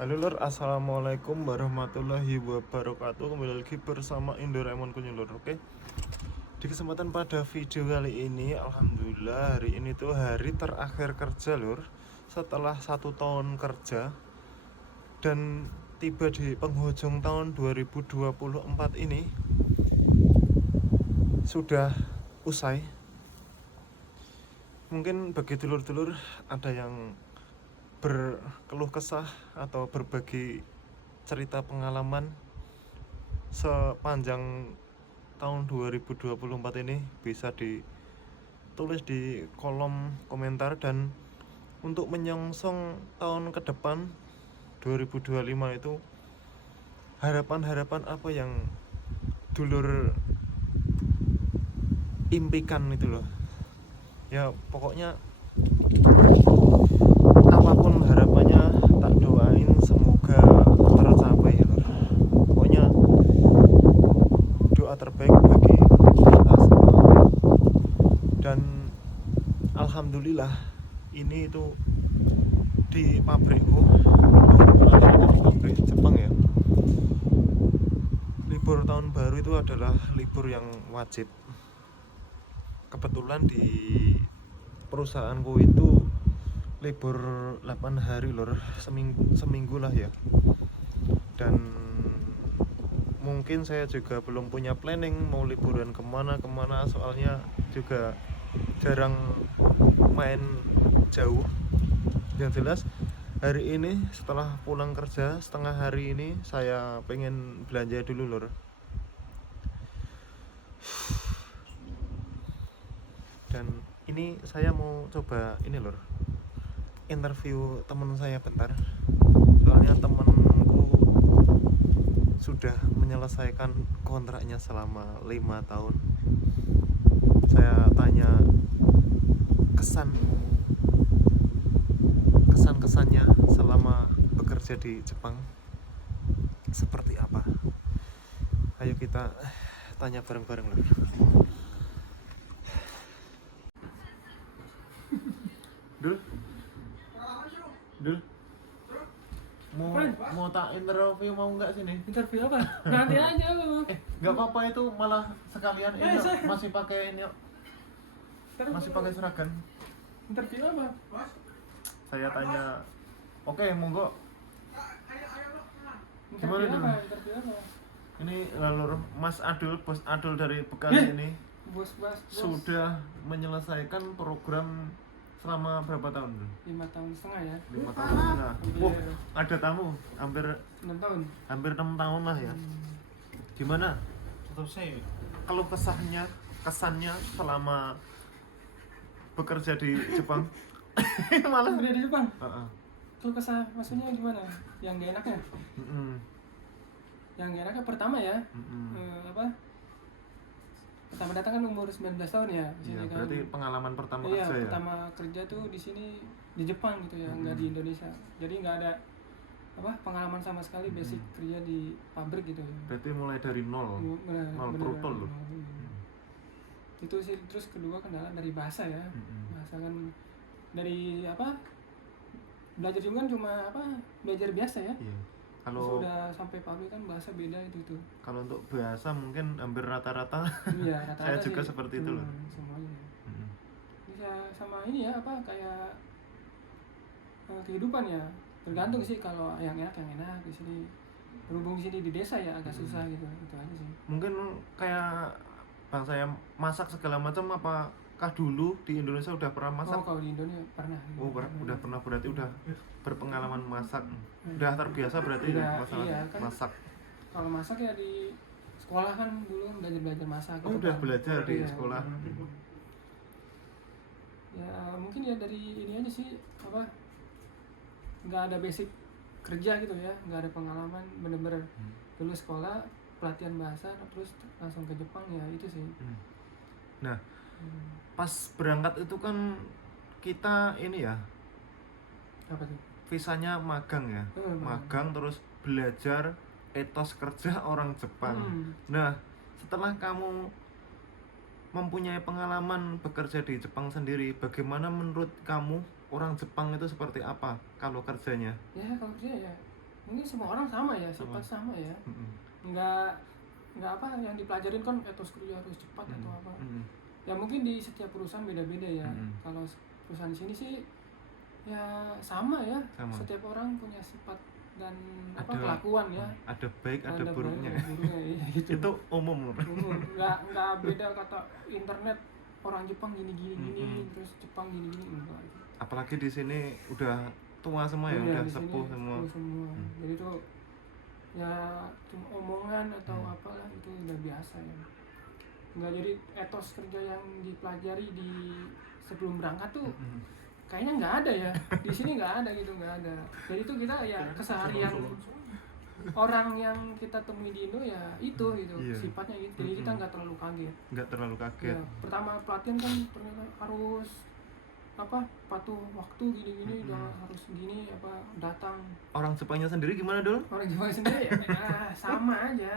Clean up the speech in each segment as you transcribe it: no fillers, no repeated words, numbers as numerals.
Halo lur, assalamualaikum warahmatullahi wabarakatuh. Kembali lagi bersama Indoraemon Kunyul lur. Oke, di kesempatan pada video kali ini, alhamdulillah hari ini tuh hari terakhir kerja lur. Setelah 1 tahun kerja dan tiba di penghujung tahun 2024 ini sudah usai. Mungkin bagi dulur-dulur ada yang berkeluh kesah atau berbagi cerita pengalaman sepanjang tahun 2024 ini, bisa ditulis di kolom komentar. Dan untuk menyongsong tahun ke depan 2025 itu, harapan-harapan apa yang dulur impikan itu loh ya. Pokoknya apapun harapannya tak doain semoga tercapai ya lor. Pokoknya doa terbaik bagi kita semua. Dan alhamdulillah ini itu di pabrikku, rata-rata di pabrik Jepang ya, libur tahun baru itu adalah libur yang wajib. Kebetulan di perusahaanku itu libur 8 hari lor, seminggu lah ya. Dan mungkin saya juga belum punya planning mau liburan kemana, soalnya juga jarang main jauh. Yang jelas hari ini setelah pulang kerja setengah hari ini, saya pengen belanja dulu lor. Dan ini saya mau coba ini lor, interview temen saya bentar. Soalnya temenku sudah menyelesaikan kontraknya selama 5 tahun. Saya tanya kesannya selama bekerja di Jepang seperti apa. Ayo kita tanya bareng-bareng lor. Dul, mau tak interview mau nggak sini? Interview apa? Nanti aja lu. Nggak apa-apa, itu malah sekalian ini saya masih pakai ini, masih pakai seragam. interview apa? Saya tanya, oke monggo. Gimana Interview dulu? apa? Interview apa? Ini lalu Mas Adul, Bos Adul dari Bekasi ini Bos. sudah menyelesaikan program selama berapa tahun? 5 tahun setengah ya. 5 tahun setengah. Oh, ada tamu hampir 6 tahun. hampir 6 tahun lah ya. Gimana? Tetap saya kalau kesannya selama bekerja di Jepang. Malah Udah di Jepang. Heeh. Tuh maksudnya gimana? Yang gak enaknya? Yang gak enaknya pertama ya. Pertama datang kan umur 19 tahun ya di sini Ya, kan. berarti pengalaman pertama Iya, kerja ya. pertama kerja tuh di sini di Jepang gitu ya, nggak di Indonesia. Jadi nggak ada pengalaman sama sekali basic kerja di pabrik gitu ya. Berarti mulai dari nol brutal loh. Itu sih. Terus kedua kendala dari bahasa ya. Bahasa kan dari belajar juga kan cuma belajar biasa ya. Iya. Kalau sudah sampai pabrik kan bahasa beda itu. Kalau untuk bahasa mungkin hampir rata-rata. Iya, rata-rata saya juga sih, seperti itu loh. Semuanya. Bisa sama ini ya kayak kehidupan ya. Tergantung sih, kalau yang enak di sini. Berhubung di sini di desa ya agak susah gitu. Itu aja sih. Mungkin kayak bang saya masak segala macam, apakah dulu di Indonesia udah pernah masak? Oh, kalau di Indonesia pernah. Oh, udah pernah, berarti udah berpengalaman masak. Udah terbiasa berarti masalah iya, kan masak. Kalau masak ya di sekolah kan dulu belajar masak. Oh, udah belajar di sekolah. Ya mungkin ya dari ini aja sih, nggak ada basic kerja gitu ya, nggak ada pengalaman bener-bener. Dulu sekolah pelatihan bahasa terus langsung ke Jepang ya, itu sih. Nah, pas berangkat itu kan kita ini ya, apa tuh? visanya magang ya. Magang terus belajar etos kerja orang Jepang. Nah, setelah kamu mempunyai pengalaman bekerja di Jepang sendiri, bagaimana menurut kamu orang Jepang itu seperti apa kalau kerjanya? Ya kalau kerja ya mungkin semua orang sama ya, sifat sama ya. Nggak apa yang dipelajarin kan etos kerja harus cepat atau apa. Ya mungkin di setiap perusahaan beda-beda ya. Kalau perusahaan di sini sih ya sama ya. Setiap orang punya sifat dan kelakuan ya. Ada baik, ada buruknya. Ya, gitu. Itu umum. Nggak beda kata internet orang Jepang gini, terus Jepang gini enggak. Apalagi di sini udah tua semua ya, udah sepuh semua. Jadi tuh ya cuma omongan atau apalah itu udah biasa ya. Nggak, jadi etos kerja yang dipelajari di sebelum berangkat tuh kayaknya nggak ada ya. Di sini nggak ada gitu, nggak ada. Jadi tuh kita ya keseharian orang yang kita temui di Indo ya itu gitu, sifatnya gitu. Jadi kita nggak terlalu kaget. Ya, pertama pelatihan kan ternyata harus patuh waktu gini harus gini datang. Orang Jepangnya sendiri gimana dulu? Orang Jepang sendiri ya sama aja.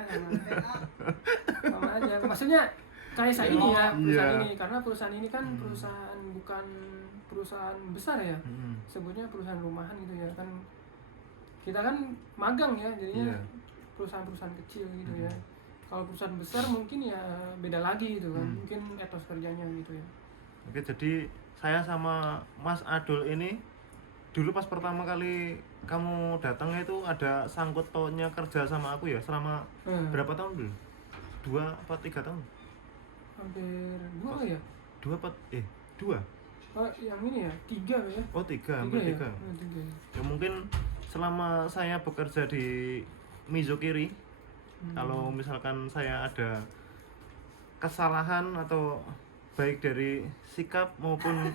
Maksudnya kayak saya ini ya, perusahaan ini, karena perusahaan ini kan perusahaan bukan perusahaan besar ya. Sebutnya perusahaan rumahan gitu ya kan. Kita kan magang ya, jadinya perusahaan-perusahaan kecil gitu ya. Kalau perusahaan besar mungkin ya beda lagi gitu kan. Mungkin etos kerjanya gitu ya. Oke, jadi saya sama Mas Adul ini dulu pas pertama kali kamu datang itu ada sangkut pautnya kerja sama aku ya selama berapa tahun dulu? 2 apa 3 tahun? Hampir 2 ya? 2 Oh, yang ini ya 3 ya? Oh 3, hampir 3. Ya mungkin selama saya bekerja di Mizukiri, kalau misalkan saya ada kesalahan atau baik dari sikap maupun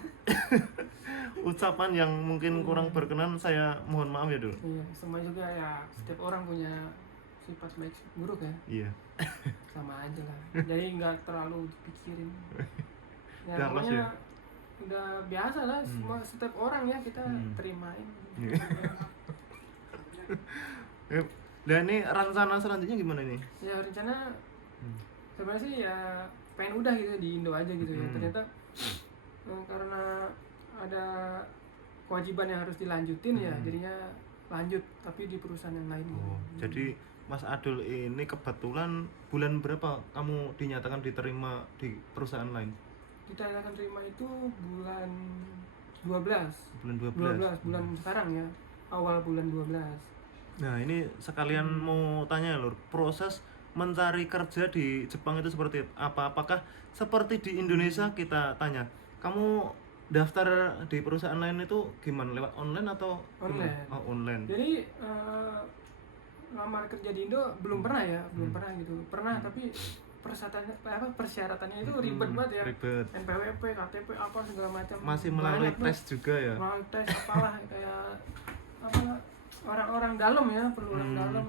ucapan yang mungkin kurang berkenan, saya mohon maaf ya dulu. Iya, sama juga ya, setiap orang punya sifat baik buruk ya. Iya. Sama aja lah. Jadi nggak terlalu dipikirin. Ya pokoknya udah biasa lah, semua setiap orang ya kita terimain. Dan ini rencana selanjutnya gimana nih? Ya rencana sebenarnya sih ya pengen udah gitu di Indo aja gitu ya. Ternyata karena ada kewajiban yang harus dilanjutin ya, jadinya lanjut tapi di perusahaan yang lain. Jadi Mas Adul ini kebetulan bulan berapa kamu dinyatakan diterima di perusahaan lain? Dinyatakan terima itu bulan 12. Bulan sekarang ya, awal bulan 12. Nah ini sekalian mau tanya lur, proses mencari kerja di Jepang itu seperti apa? Apakah seperti di Indonesia kita tanya, kamu daftar di perusahaan lain itu gimana? Lewat online atau online? Oh, online. Jadi lamar kerja di Indo belum pernah ya, belum pernah gitu. Pernah tapi persyaratannya itu ribet banget ya. Ribet. NPWP, KTP apa segala macam. Masih melalui tes juga ya. Melalui tes apalah kayak orang-orang dalam ya, perlu orang dalam.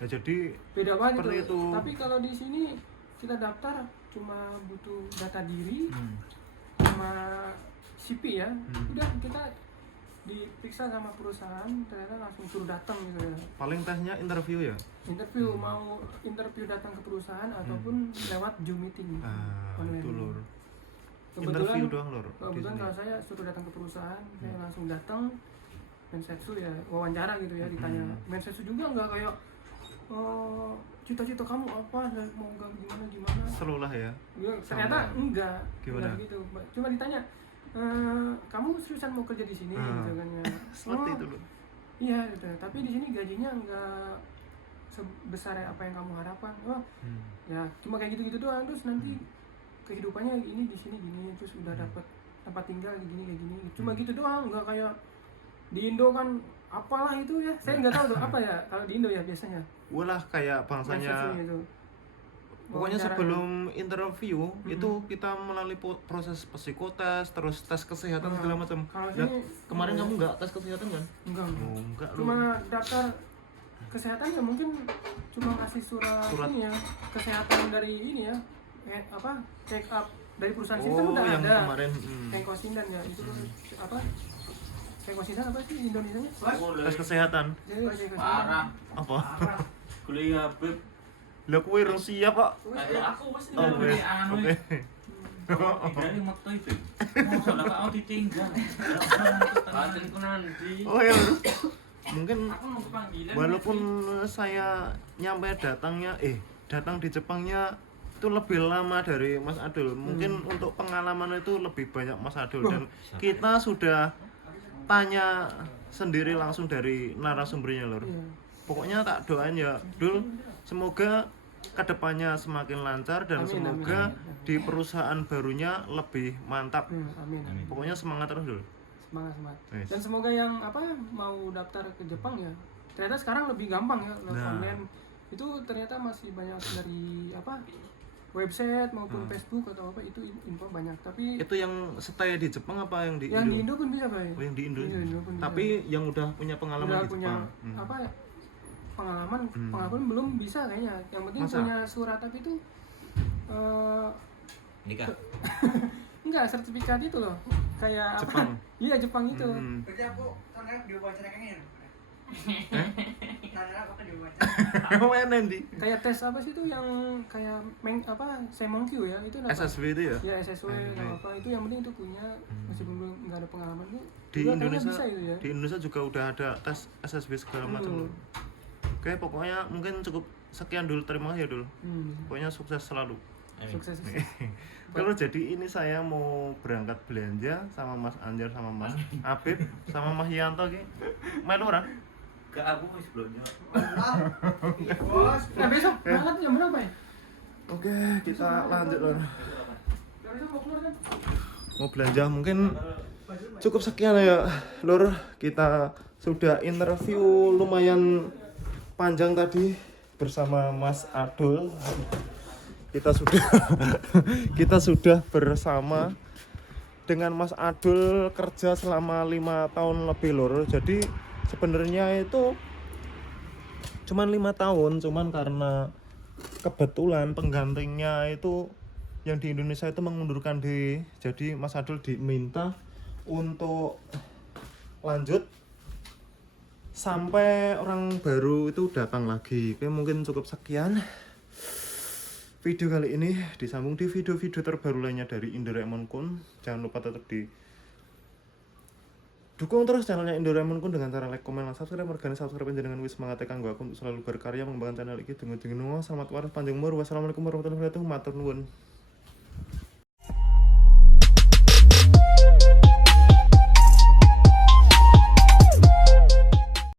Ya, jadi beda banget itu. Tapi kalau di sini kita daftar cuma butuh data diri sama CV ya. Udah kita diperiksa sama perusahaan, ternyata langsung suruh datang gitu ya. Paling tesnya interview ya? Interview, mau interview datang ke perusahaan ataupun lewat Zoom meeting. Itu lur. Kebetulan, interview doang lur. Kebetulan kalau saya suruh datang ke perusahaan, saya langsung datang mensetsu ya, wawancara gitu ya, ditanya. Mensetsu juga nggak kayak cita-cita kamu apa, mau gimana. Selulah ya? Ternyata enggak. Gimana? Gitu. Cuma ditanya, kamu seriusan mau kerja di sini gitu kan ya. Seperti itu loh. Iya gitu. Tapi di sini gajinya enggak sebesar apa yang kamu harapkan. Ya cuma kayak gitu-gitu doang, terus nanti kehidupannya ini di sini gini, terus udah dapat tempat tinggal kayak gini. Cuma gitu doang, enggak kayak di Indo kan apalah itu ya. Saya enggak tahu tuh apa ya kalau di Indo ya biasanya. Walah kayak bangsanya. Pokoknya sebelum interview itu kita melalui proses psikotes, terus tes kesehatan segala macam. Kemarin kamu nggak tes kesehatan kan? Enggak. Cuma daftar kesehatan ya mungkin cuma ngasih surat ini ya, kesehatan dari ini ya, check up dari perusahaan sistem udah yang ada. Kemarin Tengkosindan ya itu Tengkosindan apa sih Indonesianya? Tes kesehatan. Parah. Apa? Kuliah beb. Lah kuwi rung siap kok. Aku wis ngene anu. Berani metu iki. Mosok lah kok ditinggal. Pancen ku nanti. Oh ya. mungkin Aku nunggu panggilan. walaupun saya datang di Jepangnya itu lebih lama dari Mas Adul. Mungkin untuk pengalaman itu lebih banyak Mas Adul dan kita sudah tanya sendiri langsung dari narasumbernya lor. Iya. Pokoknya tak doain ya Dul, semoga kedepannya semakin lancar dan Amin, semoga amin. di perusahaan barunya lebih mantap. Amin. Amin. Pokoknya semangat terus Dul. Semangat. Yes. Dan semoga yang mau daftar ke Jepang ya, ternyata sekarang lebih gampang ya lewat Nah. online. Itu ternyata masih banyak dari website maupun Facebook atau itu info banyak. Tapi Itu yang stay di Jepang apa yang di yang di Indo? Indo pun bisa, Bay. Oh, yang di Indo. Iya, Indo pun bisa. Tapi yang udah punya pengalaman udah di punya Jepang. pengalaman belum bisa kayaknya. Yang penting Masa? punya surat tapi itu Nikah. enggak sertifikat itu loh. Kayak Jepang. Iya, Jepang itu. Berarti aku tahun diwawancara kayak gini. Tahun aku kan diwawancara. Mana nanti? Kayak tes apa sih itu yang kayak Semonkyu ya itu apa? SSW itu ya? Ya SSW atau itu yang penting itu punya meskipun belum nggak ada pengalaman tuh Di juga kayaknya Indonesia bisa itu ya. di Indonesia juga udah ada tes SSW segala macam. Oke, pokoknya mungkin cukup sekian dulu, terima kasih ya dulu. Pokoknya sukses selalu. Sukses. Kalau jadi ini saya mau berangkat belanja sama Mas Anjar sama Mas Apip sama Mas Yanto ki. Melu ora? Ke aku wis belanja. Bos, Nah besok berangkat jam berapa ya? Oke, kita lanjut loh. Besok mau keluar kan? Mau belanja mungkin cukup sekian ya Lur, kita sudah interview lumayan panjang tadi bersama Mas Adul. Kita sudah bersama dengan Mas Adul kerja selama 5 tahun lebih Lur. Jadi sebenarnya itu cuman 5 tahun, cuman karena kebetulan penggantinya itu yang di Indonesia itu mengundurkan diri. Jadi Mas Adul diminta untuk lanjut sampai orang baru itu datang lagi. Oke, mungkin cukup sekian video kali ini. Disambung di video-video terbaru lainnya dari Indoraemon Kun. Jangan lupa tetap di dukung terus channelnya Indoraemon Kun dengan cara like, komen, dan subscribe. Mergane subscribe dengan wis semangat tekan gua untuk selalu berkarya mengembangkan channel ini. Tunggu-tunggu. Selamat waras panjang umur. Wassalamualaikum warahmatullahi wabarakatuh. Matur nuwun.